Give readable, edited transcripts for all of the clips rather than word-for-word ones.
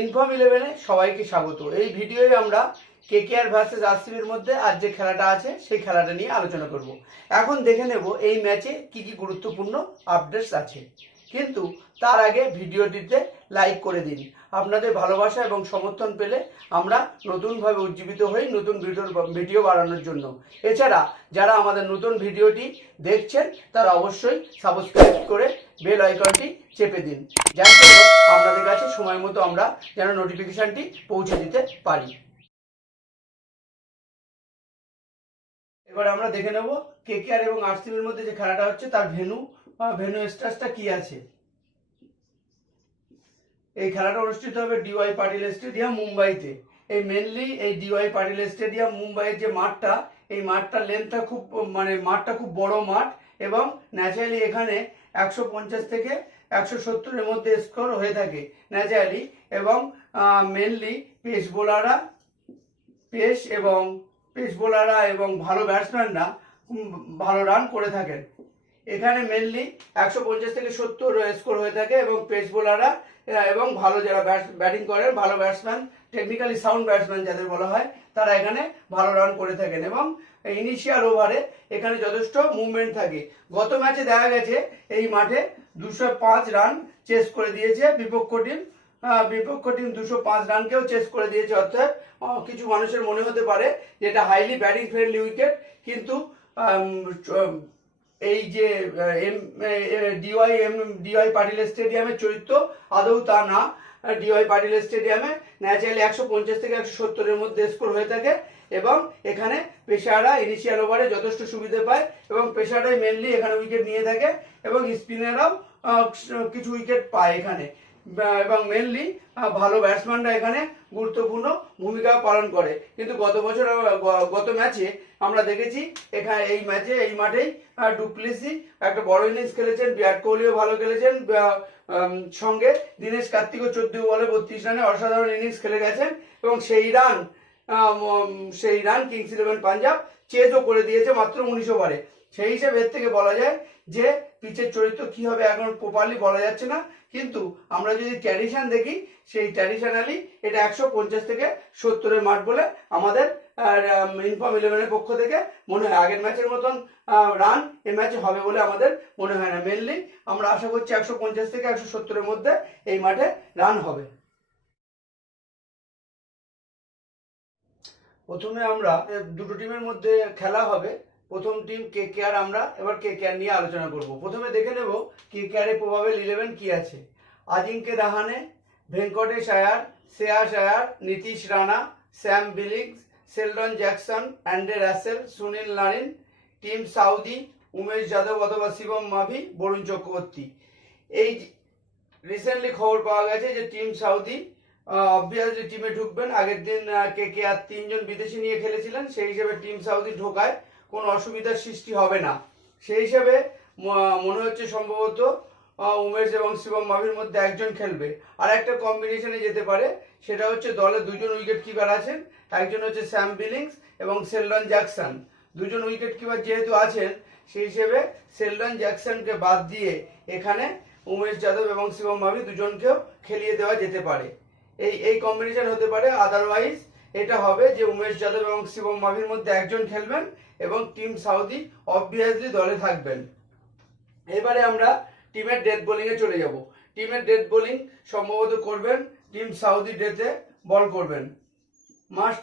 Inform ইলেভেনে সবাইকে স্বাগত। এই ভিডিওয়ে আমরা কেকেআর ভার্সেস আরসিবির মধ্যে আজ যে খেলাটা আছে সেই খেলাটা নিয়ে আলোচনা করব। এখন দেখে নেব এই ম্যাচে কি কি গুরুত্বপূর্ণ আপডেটস আছে, কিন্তু তার আগে ভিডিওটিতে লাইক করে দিন। আপনাদের ভালোবাসা এবং সমর্থন পেলে আমরা নতুনভাবে উজ্জীবিত হই নতুন ভিডিও বানানোর জন্য। এছাড়া যারা আমাদের নতুন ভিডিওটি দেখছেন তারা অবশ্যই সাবস্ক্রাইব করে বেল আইকনটি চেপে দিন, যার জন্য আপনাদের কাছে সময় মতো আমরা যেন নোটিফিকেশনটি পৌঁছে দিতে পারি। এবার আমরা দেখে নেব কেকেআর এবং আরসিবির মধ্যে যে খেলাটা হচ্ছে তার ভেন্যু স্ট্যাটাসটা কি আছে। এই খেলাটা অনুষ্ঠিত হবে ডিওয়াই পাটিল স্টেডিয়াম মুম্বাইতে। এই মেনলি এই ডিওয়াই পাটিল স্টেডিয়াম মুম্বাইয়ের যে মাঠটা, এই মাঠটার লেন্থটা মাঠটা খুব বড় মাঠ এবং ন্যাচারালি এখানে 150 থেকে 170-এর মধ্যে স্কোর হয়ে থাকে ন্যাচারালি। এবং মেনলি পেস বোলাররা এবং ভালো ব্যাটসম্যানরা ভালো রান করে থাকেন। এখানে মেনলি 150 থেকে 70 স্কোর হয়ে থাকে এবং পেস বোলাররা এবং ভালো যারা ব্যাটিং করেন, ভালো ব্যাটসম্যান, টেকনিক্যালি সাউন্ড ব্যাটসম্যান যাদের বলা হয়, তারা এখানে ভালো রান করে থাকেন এবং ইনিশিয়াল ওভারে এখানে যথেষ্ট মুভমেন্ট থাকে। গত ম্যাচে দেখা গেছে এই মাঠে 205 রান চেস করে দিয়েছে বিপক্ষ টিম 205 রানকেও চেস করে দিয়েছে। অর্থাৎ কিছু মানুষের মনে হতে পারে যে এটা হাইলি ব্যাটিং ফ্রেন্ডলি উইকেট, কিন্তু এই যে ডিওয়াই পাটিল স্টেডিয়ামের চরিত্র আদৌ তা না। ডিওয়াই পাটিল স্টেডিয়ামে ন্যাচারালি 150 থেকে 170-এর মধ্যে স্কোর হয়ে থাকে এবং এখানে পেসাররা ইনিশিয়াল ওভারে যথেষ্ট সুবিধে পায় এবং পেসাররাই মেনলি এখানে উইকেট নিয়ে থাকে এবং স্পিনাররাও কিছু উইকেট পায় এখানে। এবং মেনলি ভালো ব্যাটসম্যানরা এখানে গুরুত্বপূর্ণ ভূমিকা পালন করে। কিন্তু গত ম্যাচে আমরা দেখেছি এখানে এই মাঠেই ডুপ্লেসি একটা বড় ইনিংস খেলেছেন, বিরাট কোহলিও ভালো খেলেছেন, সঙ্গে দীনেশ কার্তিকও 14 বলে 32 রানে অসাধারণ ইনিংস খেলে গেছেন এবং সেই রান কিংস ইলেভেন পাঞ্জাব চেজও করে দিয়েছে মাত্র 19 ওভারে। সেই হিসেবে এর থেকে বলা যায় যে পিচের চরিত্র কি হবে এখন প্রপারলি বলা যাচ্ছে না, কিন্তু আমরা যদি ট্র্যাডিশন দেখি সেই ট্র্যাডিশনালি এটা 150 থেকে 70-এর মাঠ বলে আমাদের ইনফর্ম ইলেভেনের পক্ষ থেকে মনে হয়। আগের ম্যাচের মতন রান এই ম্যাচে হবে বলে আমাদের মনে হয় না। মেনলি আমরা আশা করছি 150 থেকে 170-এর মধ্যে এই মাঠে রান হবে। প্রথমে আমরা দুটো টিমের মধ্যে খেলা হবে। প্রথম টিম কেকেআর, আমরা এবার কেকেআর নিয়ে আলোচনা করব। প্রথমে দেখে নেব কেকেআর এর প্রবাবল 11 কি আছে। Ajinkya Rahane, Venkatesh Iyer, Shreyas Iyer, Nitish Rana, Sam Billings, Sheldon Jackson, Andre Russell, Sunil Narine. Tim Southee Umesh Yadav অথবা শিবম মাভি, বরুণ চক্রবর্তী। এই রিসেন্টলি খবর পাওয়া গেছে যে টিম সাউদি অবভিয়াসলি টিমে ঢুকবেন। আগের দিন কেকেআর 3 জন বিদেশি নিয়ে খেলেছিলেন, সেই হিসেবে টিম সাউদি ঢোকায় কোনো অসুবিধার সৃষ্টি হবে না। সেই হিসেবে মনে হচ্ছে সম্ভবত উমেশ এবং শিবম মাভির মধ্যে একজন খেলবে। আর একটা কম্বিনেশনে যেতে পারে, সেটা হচ্ছে দলে 2 জন উইকেট কিপার আছেন, একজন হচ্ছে স্যাম বিলিংস এবং শেলডন জ্যাকসন। 2 জন উইকেট কিপার যেহেতু আছেন, সেই হিসেবে শেলডন জ্যাকসনকে বাদ দিয়ে এখানে উমেশ যাদব এবং শিবম মাভি দুজনকেও খেলিয়ে দেওয়া যেতে পারে। এই কম্বিনেশন হতে পারে। আদারওয়াইজ এটা হবে যে উমেশ যাদব এবং শিবম মাভির মধ্যে একজন খেলবেন এবং টিম সাউদি অবভিয়াসলি দলে থাকবেন। এবারে আমরা টিমের ডেথ বোলিং এ চলে যাব। টিমের ডেথ বোলিং সম্ভবত করবেন টিম সাউদি ডেতে বল করবেন।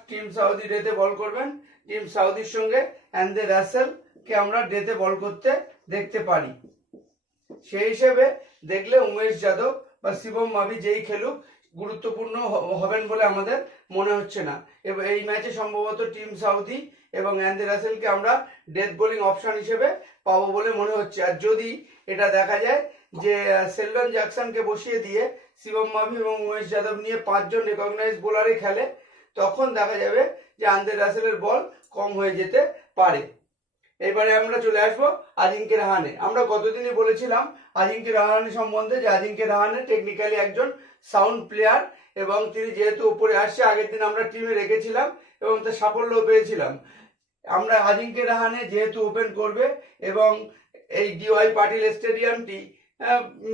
টিম সাউদি ডেতে বল করবেন। টিম সাউদির সঙ্গে অ্যান্ড্রে রাসেলকে আমরা ডেতে বল করতে দেখতে পারি। সেই হিসেবে দেখলে উমেশ যাদব বা শিবম মাভি যেই খেলুক গুরুত্বপূর্ণ হবেন বলে আমাদের মনে হচ্ছে না। এই ম্যাচে সম্ভবত টিম সাউদি এবং অ্যান্ড্রে রাসেলকে আমরা ডেথ বোলিং অপশন হিসেবে পাবো বলে মনে হচ্ছে। আর যদি এটা দেখা যায় যে শেলডন জ্যাকসনকে বসিয়ে দিয়ে শিবম মাভি এবং উমেশ যাদব নিয়ে 5 জন রেকগনাইজ বোলারে খেলে, তখন দেখা যাবে যে অ্যান্ড্রে রাসেলের বল কম হয়ে যেতে পারে। এবারে আমরা চলে আসবো আজিঙ্কে রাহানে। আমরা গতদিনই বলেছিলাম আজিঙ্কে রাহানে সম্বন্ধে যে আজিঙ্কে রাহানে টেকনিক্যালি একজন সাউন্ড প্লেয়ার এবং তিনি যেহেতু উপরে আসছে, আগের দিন আমরা টিমে রেখেছিলাম এবং তার সাফল্য পেয়েছিলাম। আমরা আজিঙ্কে রাহানে যেহেতু ওপেন করবে এবং এই ডিওয়াই পাটিল স্টেডিয়ামটি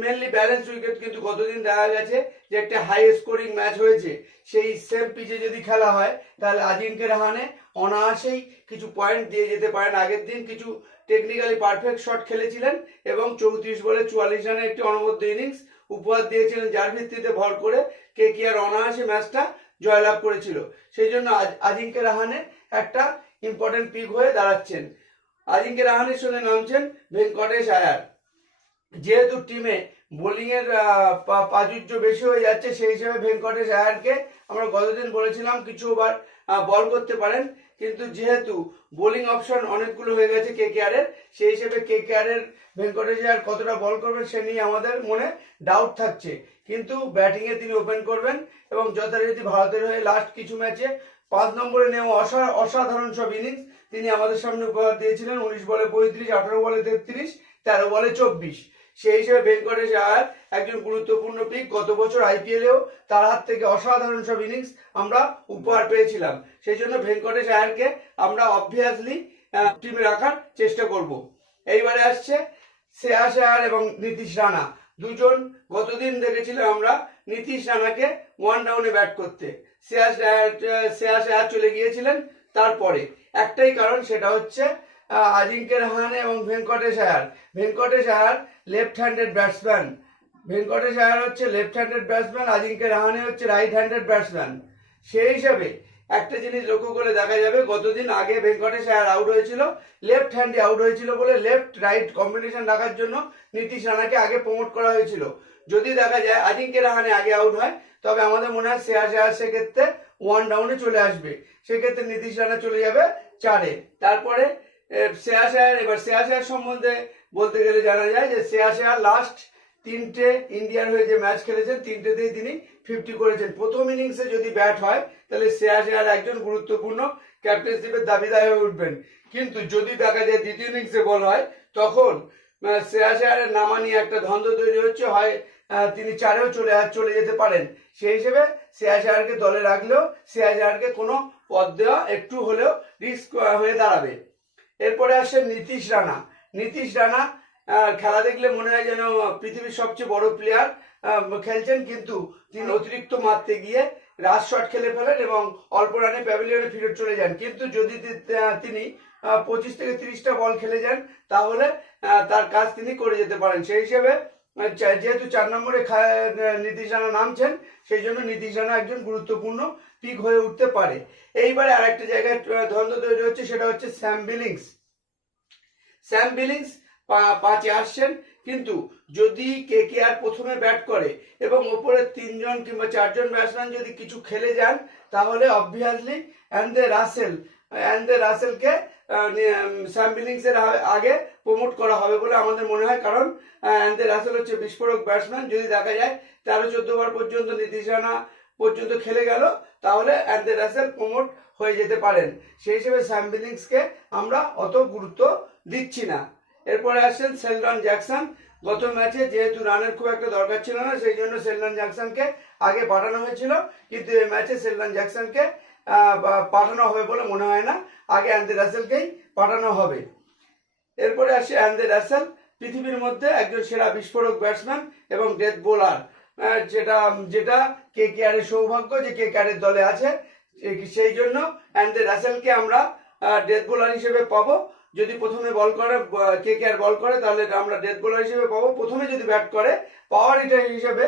মেনলি ব্যালেন্স উইকেট, কিন্তু কতদিন দেখা গেছে যে একটা হাই স্কোরিং ম্যাচ হয়েছে, সেই সেম পিচে যদি খেলা হয় তাহলে আজিঙ্কে রাহানে অনায়াসেই কিছু পয়েন্ট দিয়ে যেতে পারেন। আগের দিন কিছু টেকনিক্যালি পারফেক্ট শট খেলেছিলেন এবং 34 বলে 44 রানের একটি অনবদ্য ইনিংস উপহার দিয়েছিলেন, যার ভিত্তিতে ভর করে কেকেআর অনায়াসে ম্যাচটা জয়লাভ করেছিল। সেই জন্য আজিঙ্কে রাহানে একটা ইম্পর্টেন্ট পিক হয়ে দাঁড়াচ্ছেন। আজিঙ্কে রাহানের সঙ্গে নামছেন ভেঙ্কটেশ আয়ার। যেহেতু টিমে বোলিং এর প্রাচুর্য বেশি হয়ে যাচ্ছে, সেই হিসেবে ভেঙ্কটেশ আয়ারকে আমরা গতদিন বলেছিলাম কিছু ওভার বল করতে পারেন, কিন্তু যেহেতু বোলিং অপশন অনেকগুলো হয়ে গেছে কেকেআর এর, সেই হিসেবে কেকেআর এর ভেঙ্কটেশ আয়ার কতটা বল করবেন সে নিয়ে আমাদের মনে ডাউট থাকছে। কিন্তু ব্যাটিং এ তিনি ওপেন করবেন এবং যথারীতি ভারতের হয়ে লাস্ট কিছু ম্যাচে 5 নম্বরে নেওয়া অসাধারণ সব ইনিংস তিনি আমাদের সামনে উপহার দিয়েছিলেন। 19 বলে 35, 18 বলে 33, 13 বলে 24। সেই হিসেবে ভেঙ্কটেশ আয়ার একজন গুরুত্বপূর্ণ পিক। গত বছর আইপিএলেও তার হাত থেকে অসাধারণ সব ইনিংস আমরা উপহার পেয়েছিলাম। সেই জন্য ভেঙ্কটেশ আয়ারকে আমরা অবভিয়াসলি টিমে রাখার চেষ্টা করব। এইবারে আসছে শ্রেয়াস আয়ার এবং নীতিশ রানা। দুজন গতদিন দেখেছিলাম আমরা নীতিশ রানাকে ওয়ান ডাউনে ব্যাট করতে, শ্রেয়াস আয়ার চলে গিয়েছিলেন তারপরে। একটাই কারণ, সেটা হচ্ছে আজিঙ্কে রাহানে এবং ভেঙ্কটেশ আয়ার। ভেঙ্কটেশ আয়ার লেফট হ্যান্ডেড ব্যাটসম্যান, ভেঙ্কটেশ আয়ার হচ্ছে left handed batsman, Ajinkya Rahane হচ্ছে রাইট হ্যান্ডেড ব্যাটসম্যান। সেই হিসাবে একটা জিনিস লক্ষ্য করে দেখা যাবে, গতদিন আগে ভেঙ্কটেশ আয়ার আউট হয়েছিল, লেফট হ্যান্ডে আউট হয়েছিল বলে লেফট রাইট কম্বিনেশন রাখার জন্য নীতিশ রানাকে আগে প্রমোট করা হয়েছিল। যদি দেখা যায় আজিঙ্কে রাহানে আগে আউট হয়, তবে আমাদের মনে হয় শ্রেয়াস আয়ার সেক্ষেত্রে ওয়ান ডাউনে চলে আসবে, সেক্ষেত্রে নীতিশ রানা চলে যাবে 4-এ। তারপরে শ্রেয়াস আয়ার, এবার শ্রেয়াস আয়ার সম্বন্ধে বলতে গেলে জানা যায় যে শ্রেয়াস আয়ার লাস্ট 3টে ইন্ডিয়ার হয়ে যে ম্যাচ খেলেছেন 3টেতেই তিনি 50 করেছেন। প্রথম ইনিংসে যদি ব্যাট হয় তাহলে শ্রেয়াস আয়ার একজন গুরুত্বপূর্ণ ক্যাপ্টেনশিপের দাবিদার হয়ে উঠবেন, কিন্তু যদি দেখা যায় দ্বিতীয় ইনিংসে বল হয় তখন শ্রেয়াস আয়ারের নামা নিয়ে একটা দ্বন্দ্ব তৈরি হচ্ছে, হয় তিনি 4-এও চলে যেতে পারেন। সেই হিসেবে শ্রেয়াস আয়ারকে দলে রাখলেও শ্রেয়াস আয়ারকে কোনো পদ দেওয়া একটু হলেও রিস্ক হয়ে দাঁড়াবে। এরপরে আসছে নীতিশ রানা। নীতিশ রানা খেলা দেখলে মনে হয় যেন পৃথিবীর সবচেয়ে বড় প্লেয়ার খেলছেন, কিন্তু তিনি অতিরিক্ত মারতে গিয়ে রাশ শট খেলে ফেলেন এবং অল্প রানে প্যাভিলিয়নে ফিরে চলে যান। কিন্তু যদি তিনি 25 থেকে 30টা বল খেলে যান তাহলে তার কাজ তিনি করে যেতে পারেন। সেই হিসেবে যেহেতু 4 নম্বরে নীতিশ রানা নামছেন, সেই জন্য নীতিশ রানা একজন গুরুত্বপূর্ণ পিক হয়ে উঠতে পারে। এইবারে আরেকটা জায়গায় দ্বন্দ্ব তৈরি হচ্ছে, সেটা হচ্ছে স্যাম বিলিংস। স্যাম বিলিংস 5-এ আসছেন, কিন্তু যদি কেকেআর প্রথমে ব্যাট করে এবং ওপরে 3জন কিংবা 4জন ব্যাটসম্যান যদি কিছু খেলে যান, তাহলে অবভিয়াসলি অ্যান্ডে রাসেলকে স্যাম বিলিংসের আগে প্রমোট করা হবে বলে আমাদের মনে হয়। কারণ অ্যান্ডে রাসেল হচ্ছে বিস্ফোরক ব্যাটসম্যান। যদি দেখা যায় 13-14 বার পর্যন্ত নীতিশ রানা পর্যন্ত খেলে গেল, তাহলে অ্যান্ডে রাসেল প্রমোট হয়ে যেতে পারেন। সেই হিসেবে স্যাম বিলিংসকে আমরা অত গুরুত্ব দিচ্ছি না। এরপরে আসছেন শেলডন জ্যাকসন। গত ম্যাচে যেহেতু রানের খুব একটা দরকার ছিল না, সেই জন্য শেলডন জ্যাকসনকে আগে পাঠানো হয়েছিল, কিন্তু এই ম্যাচে শেলডন জ্যাকসনকে পাঠানো হবে বলে মনে হয় না, আগে অ্যান্ডে রাসেলকেই পাঠানো হবে। এরপরে আসছে অ্যান্ডে রাসেল, পৃথিবীর মধ্যে একজন সেরা বিস্ফোরক ব্যাটসম্যান এবং ডেথ বোলার, যেটা কেকেআর এর সৌভাগ্য যে কেকেআর এর দলে আছে। সেই জন্য অ্যান্ডে রাসেলকে আমরা ডেথ বোলার হিসেবে পাবো। যদি প্রথমে বল করে কেকেআর বল করে, তাহলে আমরা ডেথ বোলার হিসেবে পাবো। প্রথমে যদি ব্যাট করে পাওয়ার হিটার হিসেবে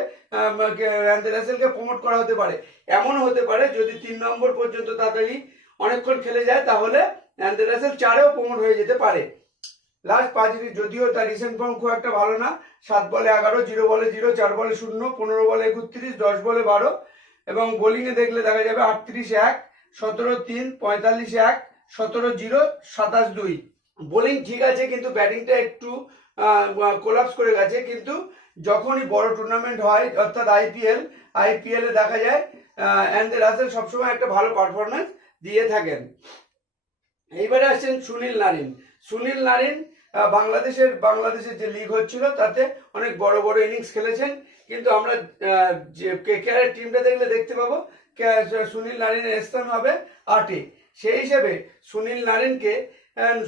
অ্যান্ডে রাসেলকে প্রমোট করা হতে পারে। এমন হতে পারে যদি 3 নম্বর পর্যন্ত তাড়াতাড়ি অনেকক্ষণ খেলে যায়, তাহলে অ্যান্ডে রাসেল 4-এও প্রমোট হয়ে যেতে পারে। লাস্ট 5 ইনিংস যদিও তার রিসেন্ট ফর্ম খুব একটা ভালো না, 7 বলে 11, 0 বলে 0, 4 বলে 0, 15 বলে 31, 10 বলে 12, এবং বোলিংয়ে দেখলে দেখা যাবে 38-1, 17-3, 45-1, 17-0, 27-2। বোলিং ঠিক আছে, কিন্তু ব্যাটিংটা একটু কোলাপস করে গেছে। কিন্তু যখনই বড় টুর্নামেন্ট হয়, অর্থাৎ আইপিএল এ দেখা যায় অ্যান্ডে রাসেল সবসময় একটা ভালো পারফরমেন্স দিয়ে থাকেন। এইবারে আসছেন সুনীল নারিন। সুনীল নারিন বাংলাদেশের যে লিগ হচ্ছিল তাতে অনেক বড় বড় ইনিংস খেলেছেন, কিন্তু আমরা যে কেকেআর এর টিমটা দেখলে দেখতে পাবো সুনীল নারিনের স্থান হবে 8-এ। সেই হিসেবে সুনীল নারিনকে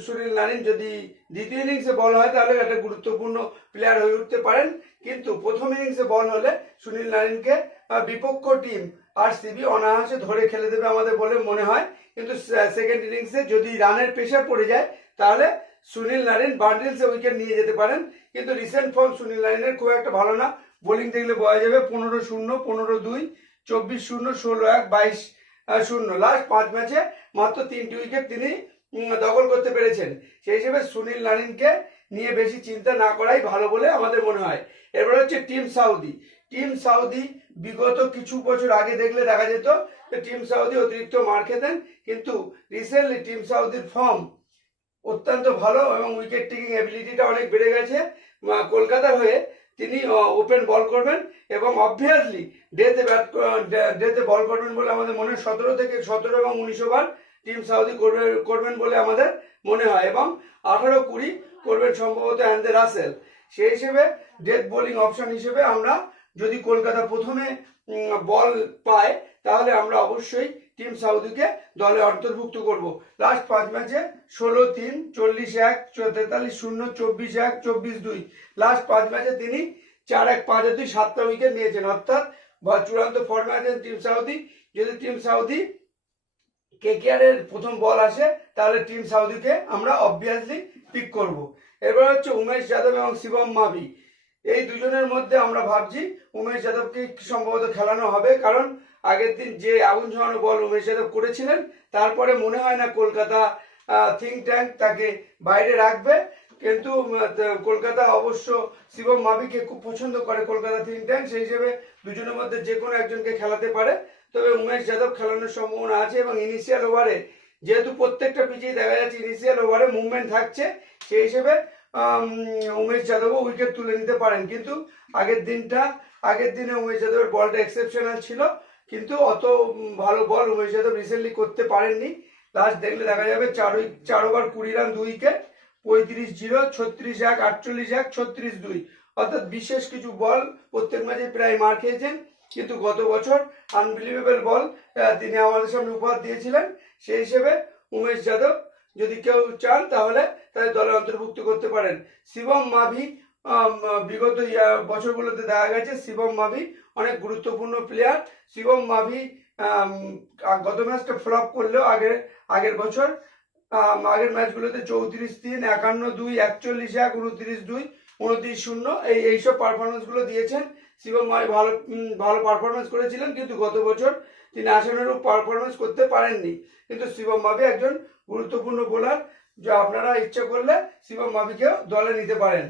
সুনীল নারিন যদি দ্বিতীয় ইনিংসে বল হয় তাহলে একটা গুরুত্বপূর্ণ প্লেয়ার হয়ে উঠতে পারেন, কিন্তু প্রথম ইনিংসে বল হলে সুনীল নারিনকে বিপক্ষ টিম আরসিবি অনায়াসে ধরে খেলে দেবে আমাদের বলে মনে হয়। কিন্তু সেকেন্ড ইনিংসে যদি রানের প্রেশার পড়ে যায় তাহলে সুনীল নারিন বান্ডিলসে উইকেট নিয়ে যেতে পারেন। কিন্তু রিসেন্ট ফর্ম সুনীল নারিনের খুব একটা ভালো না। বোলিং দেখলে বোঝা যাবে 15-0, 15-2, 24-0, 16-1, 22-0। লাস্ট 5 ম্যাচে মাত্র 3টি উইকেট তিনি দখল করতে পেরেছেন। সেই হিসেবে সুনীল নারিনকে নিয়ে বেশি চিন্তা না করাই ভালো বলে আমাদের মনে হয়। এরপর হচ্ছে টিম সাউদি। টিম সাউদি বিগত কিছু বছর আগে দেখলে দেখা যেত যে টিম সাউদি অতিরিক্ত মার খেতেন, কিন্তু রিসেন্টলি টিম সাউদির ফর্ম অত্যন্ত ভালো এবং উইকেট টেকিং এবিলিটিটা অনেক বেড়ে গেছে। কলকাতার হয়ে তিনি ওপেন বল করবেন এবং অবভিয়াসলি ডেতে বল করবেন বলে আমাদের মনে হয়। 17 এবং 19 ওভার টিম সাউদি করবেন বলে আমাদের মনে হয় এবং 18-20 করবেন সম্ভবত অ্যান্ডে রাসেল। সেই হিসেবে ডেথ বোলিং অপশন হিসেবে আমরা যদি কলকাতা প্রথমে বল পায় তাহলে আমরা অবশ্যই টিম সাউদিকে দলে অন্তর্ভুক্ত করব। লাস্ট 5 ম্যাচে 16-3, 40-1, 43-0, 24-1, 24-2। লাস্ট 5 ম্যাচে তিনি 4-1, 5-2, 7টা উইকেট নিয়েছেন, অর্থাৎ চূড়ান্ত ফর্মে আছেন টিম সাউদি। যদি টিম সাউদি কেকেআর এর প্রথম বল আসে তাহলে টিম সাউদিকে আমরা অবভিয়াসলি পিক করব। এরপর হচ্ছে উমেশ যাদব এবং শিবম মাভি। এই দুজনের মধ্যে আমরা ভাবছি উমেশ যাদবকে সম্ভবত খেলানো হবে, কারণ আগের দিন যে আগুন ঝরানো বল উমেশ যাদব করেছিলেন তারপরে মনে হয় না কলকাতা থিঙ্ক ট্যাঙ্ক তাকে বাইরে রাখবে। কিন্তু কলকাতা অবশ্য শিবম মাভিকে খুব পছন্দ করে কলকাতা থিঙ্ক ট্যাঙ্ক, সেই হিসেবে দুজনের মধ্যে যে কোনো একজনকে খেলাতে পারে। তবে উমেশ যাদব খেলানোর সম্ভাবনা আছে এবং ইনিশিয়াল ওভারে যেহেতু প্রত্যেকটা পিচেই দেখা যাচ্ছে ইনিশিয়াল ওভারে মুভমেন্ট থাকছে, সেই হিসেবে উমেশ যাদবও উইকেট তুলে নিতে পারেন। কিন্তু আগের দিনে উমেশ যাদবের বলটা এক্সেপশনাল ছিল, কিন্তু অত ভালো বল উমেশ যাদব রিসেন্টলি করতে পারেননি। লাস্ট দেখলে দেখা যাবে 4 ওভার 20 রান 2 উইকেট, 35-0, 36-1, 48-1, 36-2, অর্থাৎ বিশেষ কিছু বল প্রত্যেক ম্যাচে প্রায় মার খেয়েছেন। কিন্তু গত বছর আনবিলিভেবল বল তিনি আমাদের সামনে উপহার দিয়েছিলেন। সেই হিসেবে উমেশ যাদব যদি কেউ চান তাহলে তাদের দলে অন্তর্ভুক্ত করতে পারেন। শিবম মাভি বিগত বছরগুলোতে দেখা গেছে শিবম মাভি অনেক গুরুত্বপূর্ণ প্লেয়ার। শিবম মাভি গত ম্যাচটা ফ্লপ করলেও আগের বছর আগের ম্যাচগুলোতে 34-3, 51-2, 41-1, 29-2, 29-0 এইসব পারফরমেন্সগুলো দিয়েছেন। শিবম মাভি ভালো পারফরমেন্স করেছিলেন, কিন্তু গত বছর তিনি আশানুরূপ পারফরমেন্স করতে পারেননি। কিন্তু শিবম মাভি একজন গুরুত্বপূর্ণ বোলার, যা আপনারা ইচ্ছা করলে শিবম মাভিকেও দলে নিতে পারেন।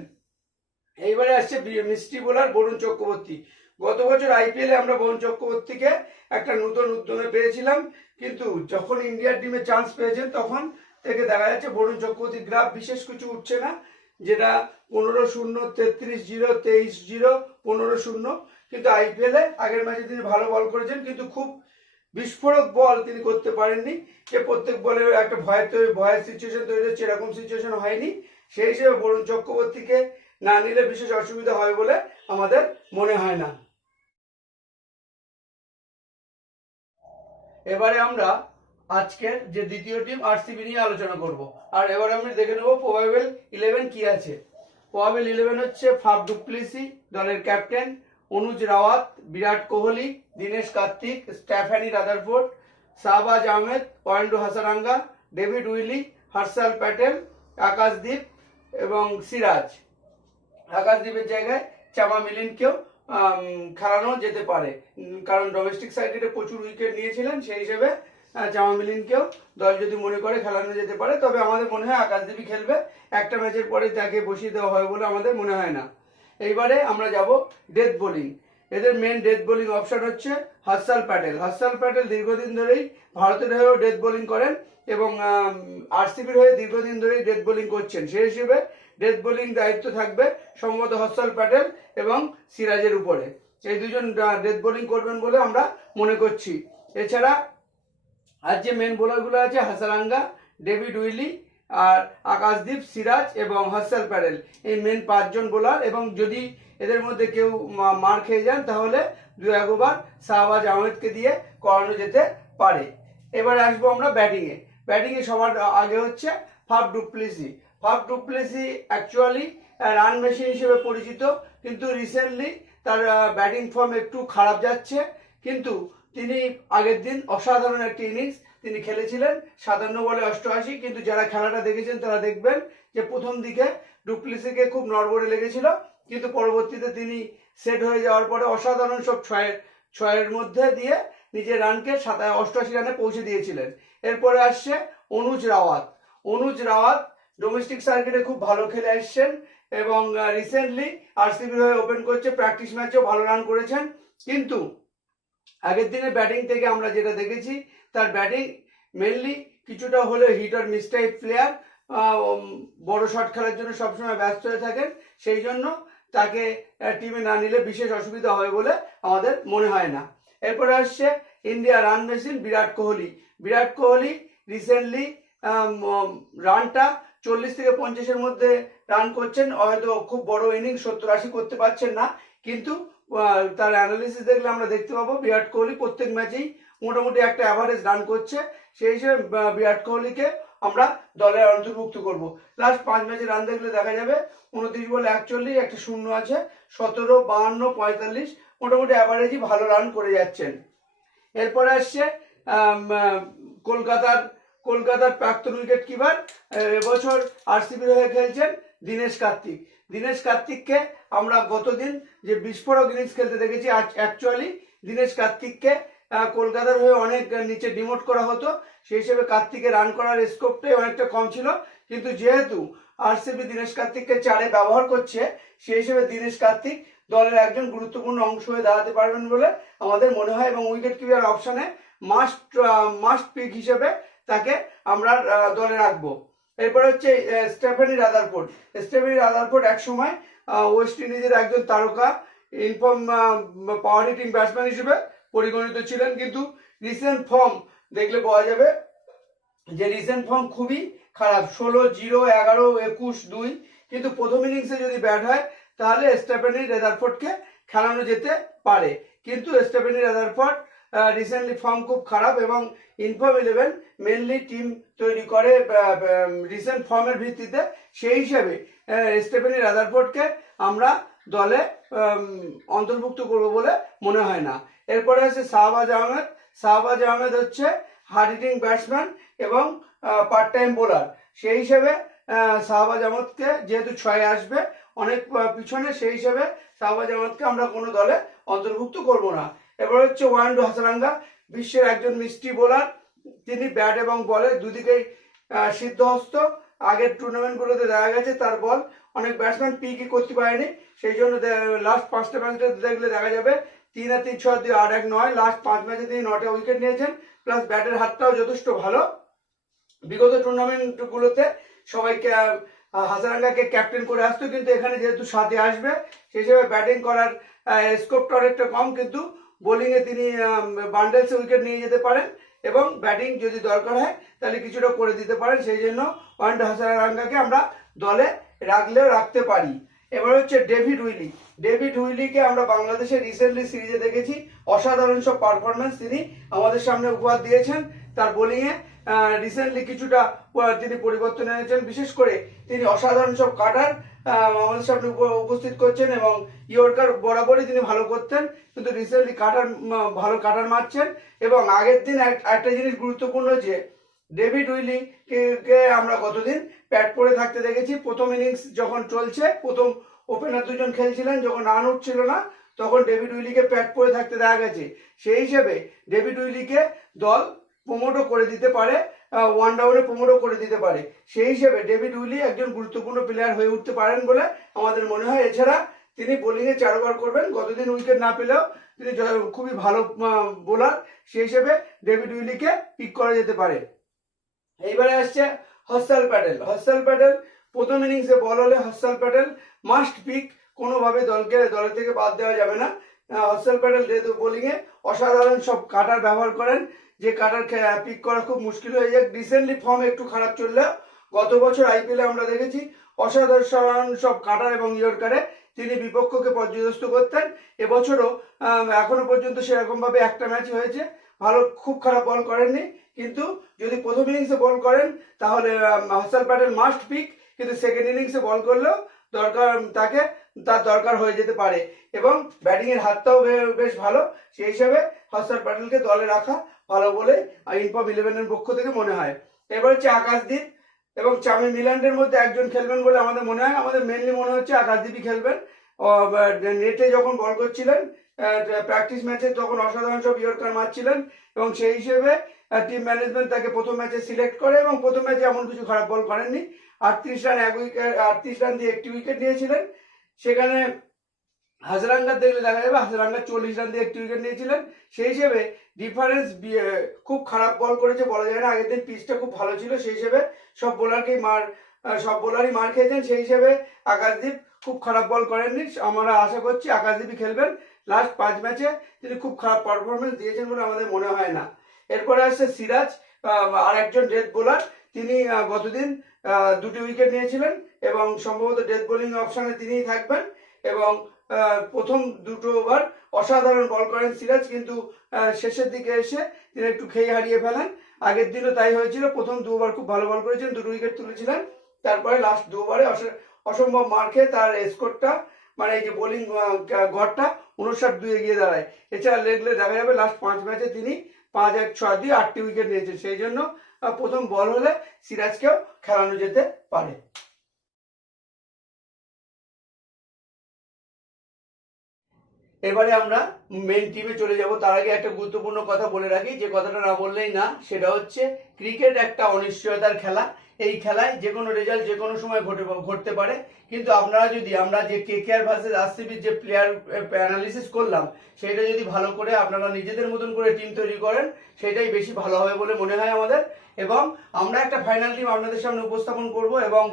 এইবারে আসছে মিস্ট্রি বোলার বরুণ চক্রবর্তী। গত বছর আইপিএলে আমরা বরুণ চক্রবর্তীকে একটা নতুন উদ্যমে পেয়েছিলাম, কিন্তু যখন ইন্ডিয়ার টিমে চান্স পেয়েছেন তখন থেকে দেখা যাচ্ছে বরুণ চক্রবর্তীর গ্রাফ বিশেষ কিছু উঠছে না, যেটা 15-0, 33-0, 23-0, 15-0। কিন্তু আইপিএলে আগের ম্যাচে তিনি ভালো বল করেছেন, কিন্তু খুব বিস্ফোরক বল তিনি করতে পারেননি। যে প্রত্যেক বলে একটা ভয়ের সিচুয়েশন তৈরি হচ্ছে, এরকম সিচুয়েশন হয়নি। সেই হিসেবে বরুণ চক্রবর্তীকে না নিলে বিশেষ অসুবিধা হয় বলে আমাদের মনে হয় না। এবারে আমরা আজকের যে দ্বিতীয় টিম আরসিবি নিয়ে আলোচনা করব। আর এবারে আমরা দেখে নেব প্রবাবেল 11 কি আছে। প্রবাবেল 11 হচ্ছে ফাফ ডুপ্লেসি দলের captain, Anuj Rawat, Virat Kohli, Dinesh Karthik, Stephanie Rutherford, Shahbaz Ahmed, Wanindu Hasaranga, David Willey, Harshal Patel, Akashdeep এবং সিরাজ। আকাশদীপের জায়গায় চামা মিলিনকেও খেলানো যেতে পারে, কারণ ডোমেস্টিক সার্কিটে প্রচুর উইকেট নিয়েছিলেন। সেই হিসেবে চামা মিলিনকেও দল যদি মনে করে খেলানো যেতে পারে। তবে আমাদের মনে হয় আকাশদীপই খেলবে, একটা ম্যাচের পরে তাকে বসিয়ে দেওয়া হয় বলে আমাদের মনে হয় না। এইবারে আমরা যাব ডেথ বোলিং। এদের মেন ডেথ বোলিং অপশন হচ্ছে হর্ষাল প্যাটেল। হর্ষাল প্যাটেল দীর্ঘদিন ধরেই ভারতের হয়েও ডেথ বোলিং করেন এবং আরসিবির হয়ে দীর্ঘদিন ধরেই ডেথ বোলিং করছেন। সেই হিসেবে ডেথ বোলিং দায়িত্ব থাকবে সম্ভবত হর্ষাল প্যাটেল এবং সিরাজের উপরে। এই দুজন ডেথ বোলিং করবেন বলে আমরা মনে করছি। এছাড়া আর যে মেন বোলারগুলো আছে হাসারাঙ্গা, ডেভিড উইলি, আর আকাশদীপ, সিরাজ এবং হর্ষাল প্যাটেল, এই মেন 5 জন বোলার। এবং যদি এদের মধ্যে কেউ মার খেয়ে যান তাহলে 2-1 ওভার শাহবাজ আহমেদকে দিয়ে করানো যেতে পারে। এবার আসবো আমরা ব্যাটিংয়ে। ব্যাটিংয়ে সবার আগে হচ্ছে Faf du Plessis. Faf du Plessis actually run machine হিসেবে পরিচিত, কিন্তু রিসেন্টলি তার ব্যাটিং ফর্ম একটু খারাপ যাচ্ছে। কিন্তু তিনি আগের দিন অসাধারণ একটি ইনিংস তিনি খেলেছিলেন, 57 বলে 88। কিন্তু যারা খেলাটা দেখেছেন তারা দেখবেন যে প্রথম দিকে ডুপ্লেসিকে খুব নড়বড়ে লেগেছিল, কিন্তু পরবর্তীতে তিনি সেট হয়ে যাওয়ার পরে অসাধারণ সব ছয়ের মধ্যে দিয়ে নিজের রানকে 88 রানে পৌঁছে দিয়েছিলেন। এরপরে আসছে অনুজ রাওয়াত। অনুজ রাওয়াত ডোমেস্টিক সার্কিটে খুব ভালো খেলে এসছেন এবং রিসেন্টলি আরসিবির হয়ে ওপেন করছে, প্র্যাকটিস ম্যাচেও ভালো রান করেছেন। কিন্তু আগের দিনের ব্যাটিং থেকে আমরা যেটা দেখেছি, তার ব্যাটিং মেনলি কিছুটা হলে হিট আর মিস টাইপ প্লেয়ার, বড় শট খেলার জন্য সবসময় ব্যস্ত হয়ে থাকেন, সেই জন্য তাকে টিমে না নিলে বিশেষ অসুবিধা হবে বলে আমাদের মনে হয় না। এরপরে আসছে India run machine Virat Kohli. Virat Kohli recently রানটা 40 থেকে 50-এর মধ্যে রান করছেন, হয়তো খুব বড় ইনিংস 70-80 করতে পারছেন না, কিন্তু তার অ্যানালিসিস দেখলে আমরা দেখতে পাবো বিরাট কোহলি প্রত্যেক ম্যাচেই মোটামুটি একটা অ্যাভারেজ রান করছে। সেই হিসেবে বিরাট কোহলিকে আমরা দলের অন্তর্ভুক্ত করব। লাস্ট 5 ম্যাচে রান দেখলে দেখা যাবে 29 বলে 41, একটা শূন্য আছে, 17, 52, 45, মোটামুটি অ্যাভারেজই ভালো রান করে যাচ্ছেন। এরপরে আসছে কলকাতার প্রাক্তন উইকেট কিপার, এবছর আরসিবির হয়ে খেলছেন দীনেশ কার্তিক। দীনেশ কার্তিককে আমরা গতদিন যে বিস্ফোরক ইনিংস খেলতে দেখেছি, অ্যাকচুয়ালি দীনেশ কার্তিককে কলকাতার হয়ে অনেক নিচে ডিমোট করা হতো, সেই হিসেবে কার্তিকের রান করার স্কোপটাই অনেকটা কম ছিল। কিন্তু যেহেতু আরসিবি দীনেশ কার্তিককে 4-এ ব্যবহার করছে, সেই হিসেবে দীনেশ কার্তিক দলের একজন গুরুত্বপূর্ণ অংশ হয়ে দাঁড়াতে পারবেন বলে আমাদের মনে হয়, এবং উইকেট কিপার অপশনে মাস্ট পিক হিসেবে তাকে আমরা দলে রাখবো। এরপরে হচ্ছে স্টেফেনি রাদারফোর্ড। স্টেফেনি রাদারফোর্ড একসময় ওয়েস্ট ইন্ডিজের একজন তারকা ইনফর্ম পাওয়ার হিটিং ব্যাটসম্যান হিসেবে পরিগণিত ছিলেন, কিন্তু রিসেন্ট ফর্ম দেখলে পাওয়া যাবে যে রিসেন্ট ফর্ম খুবই খারাপ, 16, 0, 11, 21, 2। কিন্তু প্রথম ইনিংসে যদি ব্যাট হয় তাহলে স্টেফেনি রাদারফোর্ডকে খেলানো যেতে পারে, কিন্তু স্টেফেনি রাদারফোর্ড রিসেন্টলি ফর্ম খুব খারাপ, এবং ইনফর্ম 11 মেনলি টিম তৈরি করে রিসেন্ট ফর্মের ভিত্তিতে। সেই হিসেবে স্টেফেনি রাদারফোর্ডকে আমরা দলে অন্তর্ভুক্ত করব বলে মনে হয় না। এরপরে আছে শাহবাজ আহমেদ। শাহবাজ আহমেদ হচ্ছে হার্ড হিটিং ব্যাটসম্যান এবং পার্ট টাইম বোলার, সেই হিসেবে শাহবাজ আহমেদকে যেহেতু 6-এ আসবে অনেক পিছনে, সেই হিসেবে শাহবাজ আহমেদকে আমরা কোনো দলে অন্তর্ভুক্ত করব না। এবার হচ্ছে ওয়ান্ডু হাসারাঙ্গা, বিশ্বের একজন মিষ্টি বোলার। তিনি ব্যাট এবং বলে দুদিকেই সিদ্ধহস্ত। আগের টুর্নামেন্টগুলোতে দেখা গেছে তার বল অনেক ব্যাটসম্যান পিকই করতে পারেনি, সেই জন্য লাস্ট 5টা ম্যাচে দেখলে দেখা যাবে 3 আর 3, 6, 2, 8, 1, 9, লাস্ট 5 ম্যাচে তিনি 9টা উইকেট নিয়েছেন, প্লাস ব্যাটের হাতটাও যথেষ্ট ভালো। বিগত টুর্নামেন্টগুলোতে সবাইকে হাসারাঙ্গাকে ক্যাপ্টেন করে আসতো, কিন্তু এখানে যেহেতু 7-এ আসবে সেই হিসেবে ব্যাটিং করার স্কোপটা অনেকটা কম, কিন্তু বোলিংয়ে তিনি বান্ডেলসে উইকেট নিয়ে যেতে পারেন এবং ব্যাটিং যদি দরকার হয় তাহলে কিছুটা করে দিতে পারেন, সেই জন্য ওয়ান্ডু হাসারাঙ্গাকে আমরা দলে রাখলেও রাখতে পারি। এবার হচ্ছে ডেভিড উইলি। ডেভিড উইলিকে আমরা বাংলাদেশে রিসেন্টলি সিরিজে দেখেছি, অসাধারণ সব পারফরমেন্স তিনি আমাদের সামনে উপহার দিয়েছেন। তার বোলিংয়ে রিসেন্টলি কিছুটা তিনি পরিবর্তন এনেছেন, বিশেষ করে তিনি অসাধারণ সব কাটার আমাদের সামনে উপস্থিত করছেন, এবং ইয়র্কার বরাবরই তিনি ভালো করতেন, কিন্তু রিসেন্টলি ভালো কাটার মারছেন। এবং আগের দিন একটা জিনিস গুরুত্বপূর্ণ যে ডেভিড উইলি কে আমরা গতদিন প্যাড পরে থাকতে দেখেছি। প্রথম ইনিংস যখন চলছে, প্রথম ওপেনার দুজন খেলছিলেন, যখন রান উঠছিল না তখন ডেভিড উইলিকে প্যাড পরে থাকতে দেখা গেছে। সেই হিসেবে ডেভিড উইলিকে দল প্রমোটও করে দিতে পারে, ওয়ান ডাউনে প্রমোটও করে দিতে পারে, সেই হিসেবে ডেভিড উইলি একজন গুরুত্বপূর্ণ প্লেয়ার হয়ে উঠতে পারেন বলে আমাদের মনে হয়। এছাড়া তিনি বোলিংয়ে 4 ওভার করবেন, গতদিন উইকেট না পেলেও তিনি খুবই ভালো বোলার, সেই হিসেবে ডেভিড উইলিকে পিক করা যেতে পারে। এইবারে আসছে হর্ষাল প্যাটেল। হর্ষাল প্যাটেল প্রথম ইনিংসে বল হলে হর্ষাল প্যাটেল মাস্ট পিক, কোনোভাবে দলের থেকে বাদ দেওয়া যাবে না। হর্ষাল প্যাটেল যেহেতু বোলিংয়ে অসাধারণ সব কাটার ব্যবহার করেন, যে কাটার পিক করা খুব মুশকিল হয়ে যায়। রিসেন্টলি ফর্ম একটু খারাপ চললেও গত বছর আইপিএলে আমরা দেখেছি অসাধারণ সব কাটার এবং ইয়র্কারে তিনি বিপক্ষকে পর্যদস্ত করতেন। এবছরও এখনো পর্যন্ত সেরকম ভাবে একটা ম্যাচ হয়েছে, ভালো খুব খারাপ বল করেননি, কিন্তু যদি প্রথম ইনিংসে বল করেন তাহলে হর্ষল প্যাটেল মাস্ট পিক, কিন্তু সেকেন্ড ইনিংসে বল করলেও তার দরকার হয়ে যেতে পারে। এবং ব্যাটিংয়ের হাতটাও বেশ ভালো, সেই হিসাবে হর্ষল প্যাটেলকে দলে রাখা ভালো বলে ইনফর্ম 11-এর পক্ষ থেকে মনে হয়। এবার হচ্ছে আকাশদীপ এবং চামি মিলান্ডের মধ্যে একজন খেলবেন বলে আমাদের মনে হয়। আমাদের মেনলি মনে হচ্ছে আকাশদীপই খেলবেন। নেটে যখন বল করছিলেন প্র্যাকটিস ম্যাচে তখন অসাধারণ সব ইয়র্কার মারছিলেন, এবং সেই হিসেবে টিম ম্যানেজমেন্ট তাকে প্রথম ম্যাচে সিলেক্ট করে, এবং প্রথম ম্যাচে এমন কিছু খারাপ বল করেননি। 38 রান দিয়ে একটি উইকেট নিয়েছিলেন। সেখানে হাজরাঙ্গার দেখলে দেখা যাবে হাজরাঙ্গা 40 রান দিয়ে একটি উইকেট নিয়েছিলেন। সেই হিসেবে ডিফারেন্স খুব খারাপ বল করেছে বলা যায় না। আগের দিন পিচটা খুব ভালো ছিল, সেই হিসেবে সব বোলারই মার খেয়েছেন। সেই হিসেবে আকাশদীপ খুব খারাপ বল করেননি। আমরা আশা করছি আকাশদীপই খেলবেন। লাস্ট 5 ম্যাচে তিনি খুব খারাপ পারফরমেন্স দিয়েছেন বলে আমাদের মনে হয় না। এরপরে আসছে সিরাজ, আর একজন ডেথ বোলার। তিনি গতদিন 2টি উইকেট নিয়েছিলেন এবং সম্ভবত ডেথ বোলিং অপশনে তিনিই থাকবেন। এবং প্রথম 2 ওভার অসাধারণ বল করেন সিরাজ, কিন্তু শেষের দিকে এসে তিনি একটু খেয়ে হারিয়ে ফেলেন। আগের দিনও তাই হয়েছিল, প্রথম 2 ওভার খুব ভালো বল করেছেন, 2 উইকেট তুলেছিলেন। তারপরে লাস্ট 2 ওভারে অসম্ভব মার খেয়ে তার স্কোরটা মানে এই যে বোলিং গড়টা 59-2 গিয়ে দাঁড়ায়। এছাড়া দেখলে দেখা যাবে লাস্ট 5 ম্যাচে তিনি 5-1-6 দিয়ে 8টি উইকেট নিয়েছেন। সেই জন্য প্রথম বল হলে সিরাজকেও খেলানো যেতে পারে। এবারে আমরা মেন টিমে চলে যাব। তার আগে একটা গুরুত্বপূর্ণ কথা বলে রাখি, যে কথাটা না বললেই না, সেটা হচ্ছে ক্রিকেট একটা অনিশ্চয়তার খেলা। এই খেলায় যে কোনো রেজাল্ট যে কোনো সময় ঘটতে পারে। কিন্তু আমরা যে কেকেআর ভার্সেস আরসিবির যে প্লেয়ার অ্যানালিসিস করলাম, সেটা যদি ভালো করে আপনারা নিজেদের মতন করে টিম তৈরি করেন, সেটাই বেশি ভালো হবে বলে মনে হয় আমাদের। এবং আমরা একটা ফাইনাল টিম আপনাদের সামনে উপস্থাপন করব, এবং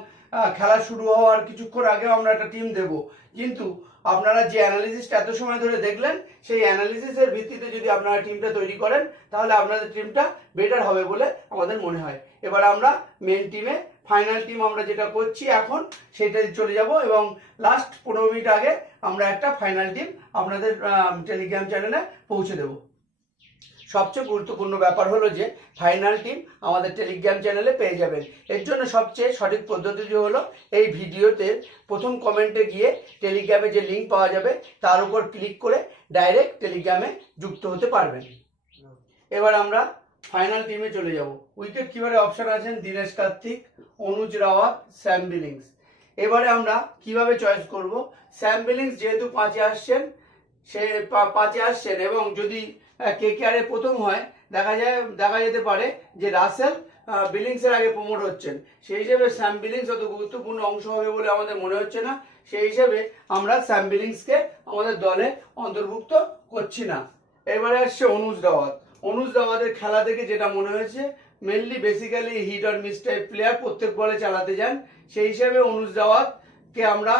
খেলা শুরু হওয়ার কিছুক্ষণ আগেও আমরা একটা টিম দেব। কিন্তু আপনারা যে অ্যানালিসিসটা এত সময় ধরে দেখলেন, সেই অ্যানালিসিসের ভিত্তিতে যদি আপনারা টিমটা তৈরি করেন, তাহলে আপনাদের টিমটা বেটার হবে বলে আমাদের মনে হয়। এবার আমরা মেন টিমে ফাইনাল টিম আমরা যেটা করছি এখন, সেটাই চলে যাব, এবং লাস্ট 15 মিনিট আগে আমরা একটা ফাইনাল টিম আপনাদের টেলিগ্রাম চ্যানেলে পৌঁছে দেব। সবচেয়ে গুরুত্বপূর্ণ ব্যাপার হলো যে ফাইনাল টিম আমাদের টেলিগ্রাম চ্যানেলে পেয়ে যাবেন। এর জন্য সবচেয়ে সঠিক পদ্ধতিটি হলো এই ভিডিওতে প্রথম কমেন্টে গিয়ে টেলিগ্রামে যে লিঙ্ক পাওয়া যাবে তার উপর ক্লিক করে ডাইরেক্ট টেলিগ্রামে যুক্ত হতে পারবেন। এবার আমরা ফাইনাল টিমে চলে যাব। উইকেট কিপারে অপশন আছেন দীনেশ কার্তিক, অনুজ রাওয়াত, স্যাম বিলিংস। এবারে আমরা কিভাবে চয়েস করব? স্যাম বিলিংস যেহেতু 5-এ আসছেন এবং যদি কেকেআর এর প্রথম হয়, দেখা যেতে পারে যে রাসেল বিলিংসের আগে প্রমোট হচ্ছেন। সেই হিসেবে স্যাম বিলিংস অত গুরুত্বপূর্ণ অংশ হবে বলে আমাদের মনে হচ্ছে না। সেই হিসেবে আমরা স্যাম বিলিংসকে আমাদের দলে অন্তর্ভুক্ত করছি না। এবারে আসছে অনুজ রাওয়াতের খেলা থেকে যেটা মনে হয়েছে, mainly basically hit or miss type player, প্রত্যেক বলে চালাতে যান। সেই হিসেবে অনুজ রাওয়াতকে আমরা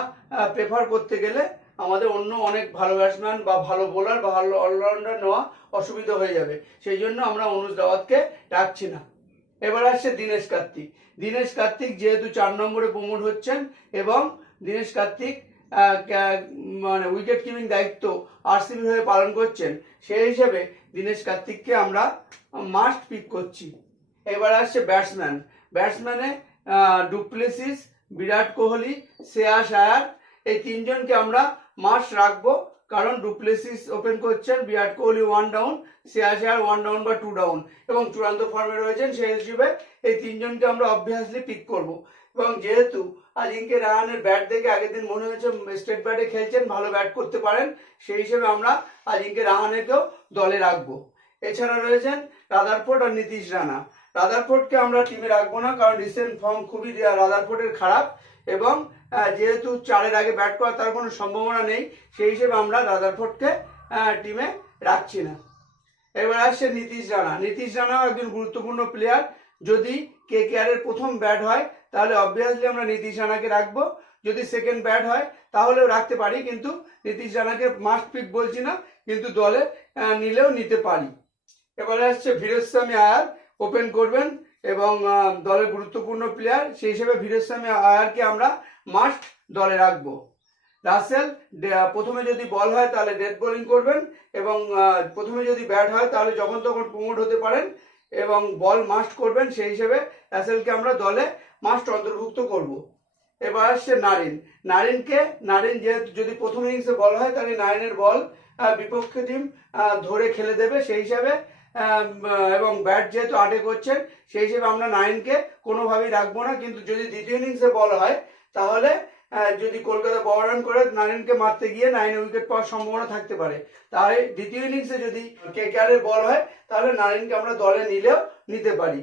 প্রেফার করতে গেলে আমাদের অন্য অনেক ভালো ব্যাটসম্যান বা ভালো বোলার বা ভালো অলরাউন্ডার নেওয়া অসুবিধা হয়ে যাবে। সেই জন্য আমরা অনুজ রাওয়াতকে রাখছি না। এবার আসছে দীনেশ কার্তিক যেহেতু 4 নম্বরে প্রমোট হচ্ছেন, এবং দীনেশ কার্তিক মানে উইকেট কিপিং দায়িত্ব আরসিবির হয়ে পালন করছেন। সেই হিসেবে দীনেশ কার্তিককে আমরা মাস্ট পিক করছি। এবার আসছে ব্যাটসম্যানে ডুপ্লেসিস, বিরাট কোহলি, শ্রেয়াস আয়ার, এই 3 জনকে আমরা মাস্ট রাখবো। কারণ ডুপ্লেসিস ওপেন করছেন, বিরাট কোহলি 1 ডাউন, শ্রেয়াস আয়ার 1 ডাউন বা 2 ডাউন এবং চূড়ান্ত ফর্মে রয়েছেন। সেই হিসেবে এই 3 জনকে আমরা অবভিয়াসলি পিক করব। এবং যেহেতু আজিঙ্কে রাহানের ব্যাট দেখে আগের দিন মনে হয়েছে স্টেট ব্যাটে খেলছেন, ভালো ব্যাট করতে পারেন, সেই হিসেবে আমরা আজিঙ্কে রাহানেকেও দলে রাখবো। এছাড়া রয়েছেন রাদারফোর্ড আর নীতিশ রানা। রাদারফোর্ডকে আমরা টিমে রাখবো না, কারণ রিসেন্ট ফর্ম খুবই রাদারফোর্ডের খারাপ, এবং যেহেতু 4-এর আগে ব্যাট করার তার কোনো সম্ভাবনা নেই, সেই হিসেবে আমরা রাদারফোর্ডকে টিমে রাখছি না। এবার আসছে নীতিশ রানাও একজন গুরুত্বপূর্ণ প্লেয়ার। যদি কেকেআর এর প্রথম ব্যাট হয়, তাহলে অবভিয়াসলি আমরা নীতিশ রানাকে রাখবো। যদি সেকেন্ড ব্যাট হয় তাহলেও রাখতে পারি, কিন্তু নীতিশ রানাকে মাস্ট পিক বলছি না, কিন্তু দলে নিলেও নিতে পারি। এবারে আসছে বীরেস্বামী আয়ার, ওপেন করবেন এবং দলের গুরুত্বপূর্ণ প্লেয়ার, সেই হিসেবে বীরেস্বামী আয়ারকে আমরা মাস্ট দলে রাখবো। রাসেল প্রথমে যদি বল হয় তাহলে ডেথ বোলিং করবেন, এবং প্রথমে যদি ব্যাট হয় তাহলে যখন তখন প্রমোট হতে পারেন। এবং বল মাস্ট করবেন, সেই হিসেবে রাসেলকে আমরা দলে মাস্ট অন্তর্ভুক্ত করব। এবার আসছে নারিন যেহেতু যদি প্রথম ইনিংসে বল হয় তাহলে নারিনের বল বিপক্ষ টিম ধরে খেলে দেবে, সেই হিসাবে এবং ব্যাট যেহেতু 8 করছেন সেই হিসেবে আমরা নারিনকে কোনোভাবেই রাখবো না। কিন্তু যদি দ্বিতীয় ইনিংসে বল হয় তাহলে যদি কলকাতা বড় রান করে নারিনকে মারতে গিয়ে 9 উইকেট পাওয়ার সম্ভাবনা থাকতে পারে। তাই দ্বিতীয় ইনিংসে যদি কেকেআরের বল হয় তাহলে নারিনকে আমরা দলে নিলেও নিতে পারি।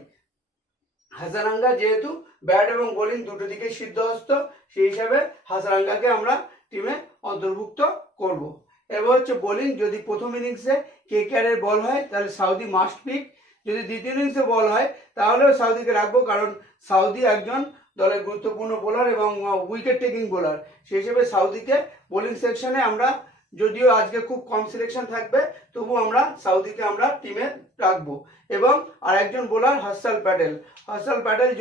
হাসারাঙ্গা যেহেতু ব্যাট এবং বোলিং দুটো দিকে সিদ্ধহস্ত, সেই হিসাবে হাসারাঙ্গাকে আমরা টিমে অন্তর্ভুক্ত করব। এবার হচ্ছে বোলিং, যদি প্রথম ইনিংসে কেকেআরের বল হয় তাহলে সাউদি মাস্ট পিক, যদি দ্বিতীয় ইনিংসে বল হয় তাহলেও সাউদিকে রাখবো, কারণ সাউদি একজন দলের গুরুত্বপূর্ণ বোলার এবং উইকেট টেকিং বোলার, সেই হিসেবে সাউদিকে বোলিং সেকশনে আমরা, যদিও আজকে খুব কম সিলেকশন থাকবে তবু আমরা সাউদিকে আমরা টিমে রাখবো। এবং আর একজন বোলার হর্ষাল প্যাটেল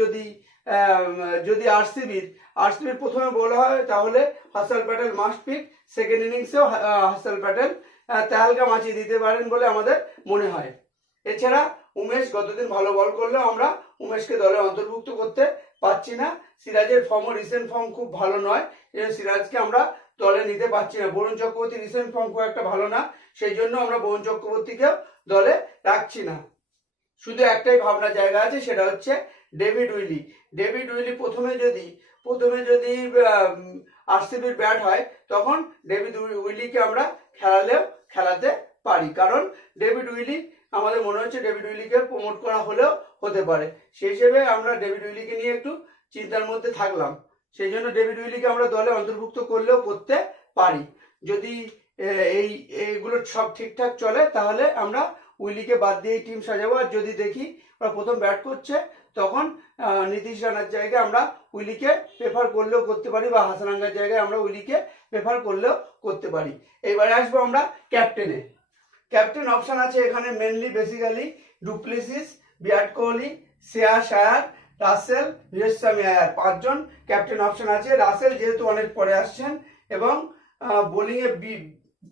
যদি আরসিবির প্রথমে বলা হয় তাহলে Harshal Patel must pick. Second ইনিংসেও হর্ষাল প্যাটেল তেহালকা মাচিয়ে দিতে পারেন বলে আমাদের মনে হয়। এছাড়া উমেশ গতদিন ভালো বল করলেও আমরা উমেশকে দলে অন্তর্ভুক্ত করতে পারছি না। সিরাজের রিসেন্ট ফর্ম খুব ভালো নয়, সিরাজকে আমরা দলে নিতে পারছি না। বরুণ চক্রবর্তী রিসেন্ট ফর্ম খুব একটা ভালো না, সেই জন্য আমরা বরুণ চক্রবর্তীকেও দলে রাখছি না। শুধু একটাই ভাবনার জায়গা আছে, সেটা হচ্ছে ডেভিড উইলি প্রথমে যদি আরসিবির ব্যাট হয় তখন ডেভিড উইলিকে আমরা খেলাতে পারি, কারণ ডেভিড উইলি আমাদের মনে হচ্ছে ডেভিড উইলিকে প্রমোট করা হলেও হতে পারে, সেই হিসেবে আমরা ডেভিড উইলিকে নিয়ে একটু চিন্তার মধ্যে থাকলাম। সেই জন্য ডেভিড উইলিকে আমরা দলে অন্তর্ভুক্ত করলেও করতে পারি। যদি এইগুলো সব ঠিকঠাক চলে তাহলে আমরা উইলিকে বাদ দিয়ে টিম সাজাবো। আর যদি দেখি ওরা প্রথম ব্যাট করছে তখন নীতিশ রানার জায়গায় আমরা উইলিকে প্রেফার করলেও করতে পারি, বা হাসারাঙ্গার জায়গায় আমরা উইলিকে প্রেফার করলেও করতে পারি। এইবারে আসবো আমরা ক্যাপ্টেন অপশন আছে এখানে mainly basically du Plessis, Virat Kohli, Shreyas আয়ার, রাসেল, বীরেস্বামী আয়ার, 5 জন ক্যাপ্টেন অপশন আছে। রাসেল যেহেতু অনেক পরে আসছেন এবং বোলিংয়ে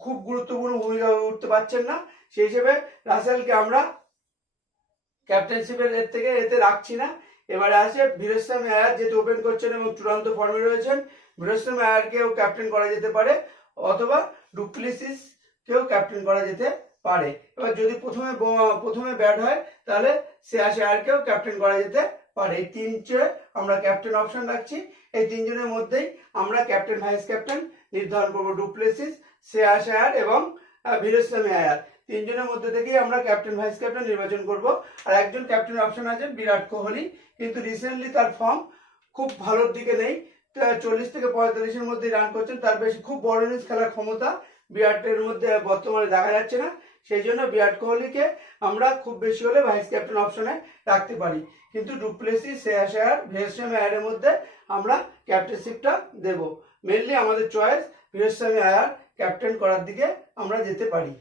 খুব গুরুত্বপূর্ণ ভূমিকা উঠতে পারছেন না, সেই হিসেবে রাসেলকে আমরা ক্যাপ্টেনশিপের এতে রাখছি না। এবারে আসে বীরেস্বামী আয়ার, যেহেতু ওপেন করছেন এবং চূড়ান্ত ফর্মে রয়েছেন, বীরেস্বামী আয়ারকেও ক্যাপ্টেন করা যেতে পারে, অথবা ডুপ্লেসিসকেও ক্যাপ্টেন করা যেতে পারে। এবার যদি প্রথমে ব্যাট হয় তাহলে শ্রেয়াস আয়ারকেও ক্যাপ্টেন করা যেতে পারে। এই 3 আমরা ক্যাপ্টেন অপশন রাখছি। এই 3 জনের মধ্যেই আমরা ক্যাপ্টেন ভাইস ক্যাপ্টেন নির্ধারণ করবো। ডুপ্লেসিস, শ্রেয়াস আয়ার এবং বীরেস্বামী আয়ার, 3 জনের মধ্যে থেকেই আমরা ক্যাপ্টেন ভাইস ক্যাপ্টেন নির্বাচন করব। আর একজন ক্যাপ্টেন অপশন আছে বিরাট কোহলি, কিন্তু রিসেন্টলি তার ফর্ম খুব ভালোর দিকে নেই, 40 থেকে 45-এর মধ্যে রান করছেন, তার বেশি খুব বড় ইনিংস খেলার ক্ষমতা বিরাটের মধ্যে বর্তমানে দেখা যাচ্ছে না, সেই জন্য বিরাট কোহলিকে আমরা খুব বেশি হলে ভাইস ক্যাপ্টেন অপশনে রাখতে পারি। কিন্তু ডুপ্লেসিস, শ্রেয়াস আয়ার, বীরেস্বামী আয়ারের মধ্যে আমরা ক্যাপ্টেনশিপটা দেব। মেনলি আমাদের চয়েস বীরেস্বামী আয়ার ক্যাপ্টেন করার দিকে আমরা যেতে পারি।